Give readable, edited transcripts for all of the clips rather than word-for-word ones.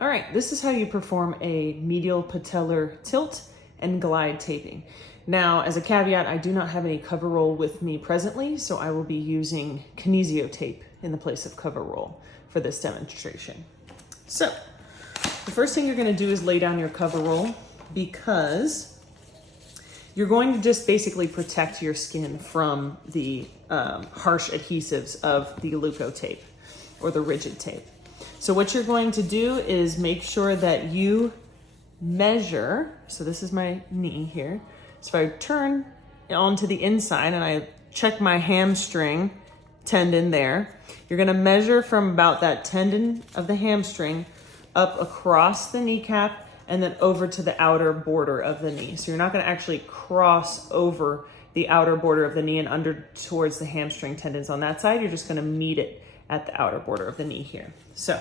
All right, this is how you perform a medial patellar tilt and glide taping. Now, as a caveat, I do not have any cover roll with me presently, so I will be using kinesio tape in the place of cover roll for this demonstration. So, the first thing you're gonna do is lay down your cover roll because you're going to just basically protect your skin from the harsh adhesives of the Leuco tape or the rigid tape. So what you're going to do is make sure that you measure, so this is my knee here. So if I turn onto the inside and I check my hamstring tendon there, you're gonna measure from about that tendon of the hamstring up across the kneecap and then over to the outer border of the knee. So you're not gonna actually cross over the outer border of the knee and under towards the hamstring tendons on that side. You're just gonna meet it at the outer border of the knee here. So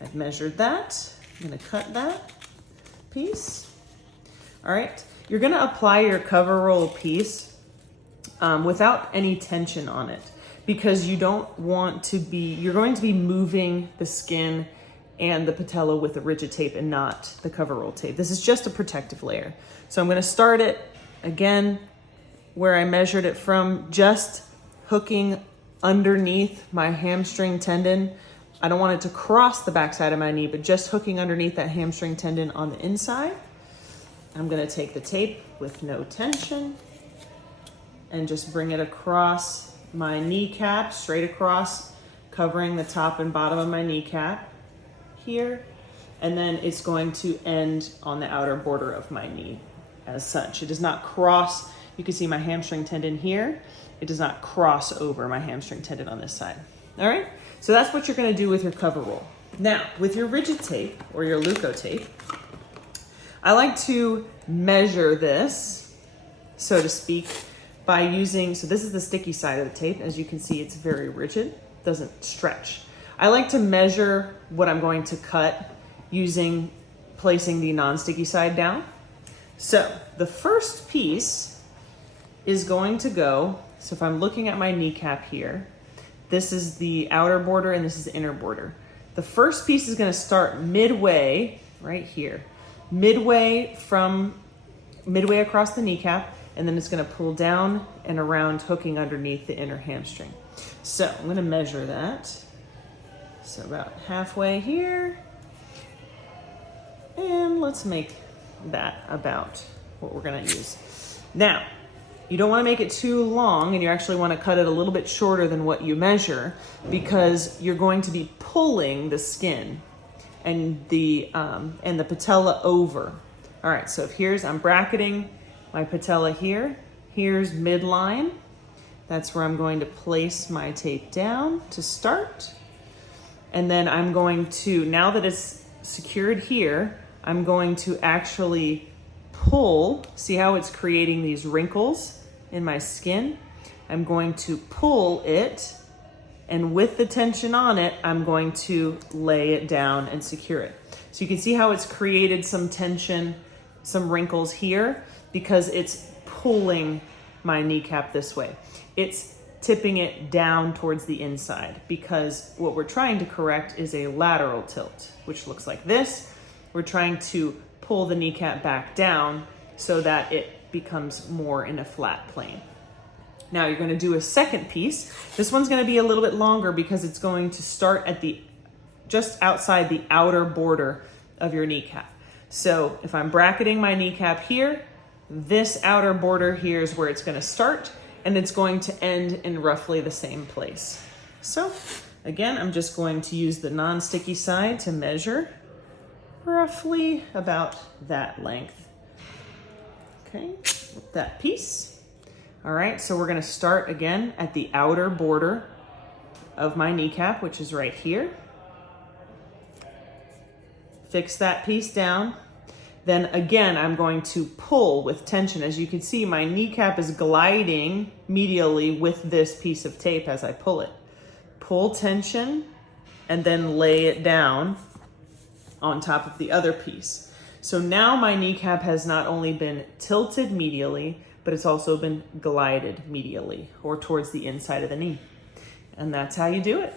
I've measured that. I'm gonna cut that piece. All right, you're gonna apply your cover roll piece without any tension on it because you don't want to be, you're going to be moving the skin and the patella with the rigid tape and not the cover roll tape. This is just a protective layer. So I'm gonna start it again where I measured it from, just hooking underneath my hamstring tendon. I don't want it to cross the backside of my knee, but just hooking underneath that hamstring tendon on the inside. I'm gonna take the tape with no tension and just bring it across my kneecap, straight across, covering the top and bottom of my kneecap here. And then it's going to end on the outer border of my knee as such. It does not cross. You can see my hamstring tendon here. It does not cross over my hamstring tendon on this side. All right, so that's what you're gonna do with your cover roll. Now, with your rigid tape or your Leuco tape, I like to measure this, so to speak, by using, so this is the sticky side of the tape. As you can see, it's very rigid, doesn't stretch. I like to measure what I'm going to cut placing the non-sticky side down. So the first piece is going to go, so if I'm looking at my kneecap here, this is the outer border and this is the inner border. The first piece is gonna start midway, right here, midway across the kneecap, and then it's gonna pull down and around, hooking underneath the inner hamstring. So I'm gonna measure that. So about halfway here, and let's make that about what we're gonna use. Now, you don't want to make it too long, and you actually want to cut it a little bit shorter than what you measure because you're going to be pulling the skin and the patella over. All right, so if I'm bracketing my patella here, here's midline. That's where I'm going to place my tape down to start. And then I'm going to, now that it's secured here, I'm going to actually pull, see how it's creating these wrinkles in my skin? I'm going to pull it, and with the tension on it, I'm going to lay it down and secure it. So you can see how it's created some tension, some wrinkles here, because it's pulling my kneecap this way. It's tipping it down towards the inside because what we're trying to correct is a lateral tilt, which looks like this. We're trying to pull the kneecap back down so that it becomes more in a flat plane. Now you're going to do a second piece. This one's going to be a little bit longer because it's going to start at just outside the outer border of your kneecap. So if I'm bracketing my kneecap here, this outer border here is where it's going to start, and it's going to end in roughly the same place. So again, I'm just going to use the non-sticky side to measure roughly about that length. Okay, that piece. All right, so we're gonna start again at the outer border of my kneecap, which is right here. Fix that piece down. Then again, I'm going to pull with tension. As you can see, my kneecap is gliding medially with this piece of tape as I pull it. Pull tension and then lay it down on top of the other piece. So now my kneecap has not only been tilted medially, but it's also been glided medially or towards the inside of the knee. And that's how you do it.